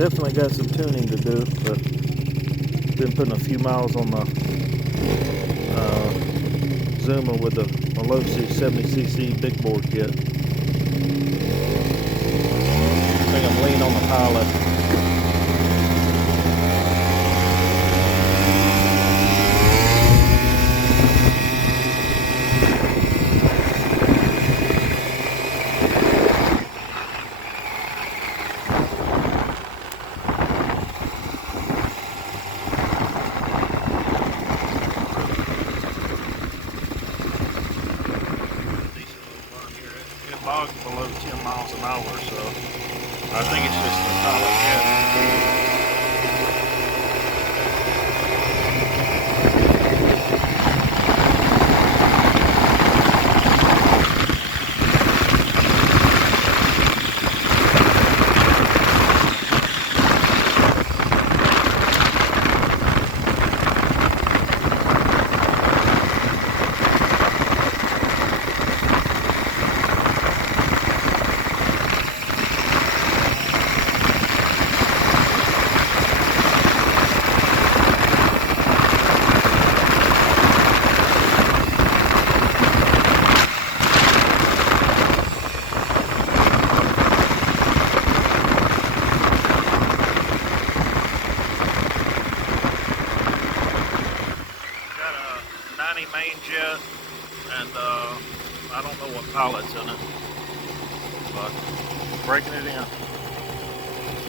definitely got some tuning to do, but been putting a few miles on the Zuma with the Malossi 70cc big bore kit. I think I'm leaning on the pilot. It bogs below 10 miles an hour, so I think it's just the pilot jet. Got a 90 main jet, and I don't know what pilot's in it, but breaking it in.